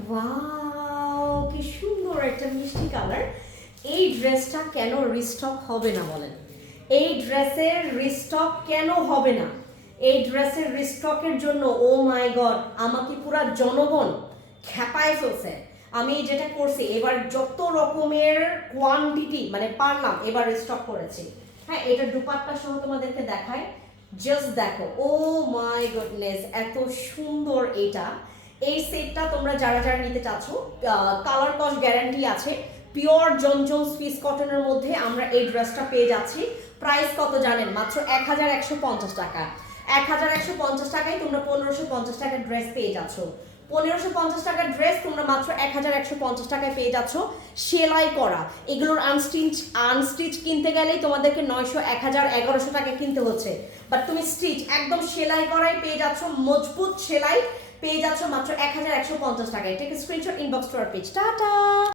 Wow কি সুন্দর একটা মিষ্টি কালার এই ড্রেসটা কেন রিস্টক হবে না বলেন? এই ড্রেসের রিস্টক কেন হবে না? এই ড্রেসের রিস্টকের জন্য, ও মাই গড আমাকে পুরা জনগণ খেপায় ফেলছে। আমি যেটা করছি, এবার যত রকমের কোয়ান্টিটি মানে পারলাম এবার রিস্টক করেছি। হ্যাঁ এটা দুপাট্টা সহ তোমাদেরকে দেখায় জাস্ট দেখো, ও মাই গুডনেস এত সুন্দর এটা। এই সেটটা তোমরা যারা যারা নিতে চাচ্ছ কালার কস্ট গ্যারান্টি আছে। পিওর জনজন সুইস কটনের মধ্যে আমরা এই ড্রেসটা পেয়ে যাচ্ছি। প্রাইস কত জানেন? মাত্র এক হাজার একশো পঞ্চাশ টাকা। এক হাজার একশো পঞ্চাশ টাকায় তোমরা পনেরোশো পঞ্চাশ টাকার ড্রেস পেয়ে যাচ্ছ। পনেরোশো পঞ্চাশ টাকার ড্রেস তোমরা মাত্র এক হাজার একশো পঞ্চাশ টাকায় পেয়ে যাচ্ছ। সেলাই করা। এগুলোর আনস্টিচ আনস্টিচ কিনতে গেলেই তোমাদেরকে নয়শো এক হাজার এগারোশো টাকা কিনতে হচ্ছে। বাট তুমি স্টিচ একদম সেলাই করাই পেয়ে যাচ্ছ। মজবুত সেলাই পেয়ে যাচ্ছ মাত্র এক হাজার একশো পঞ্চাশ টাকায়। টেক স্ক্রিনশট ইনবক্স টু আর পেজ টাটা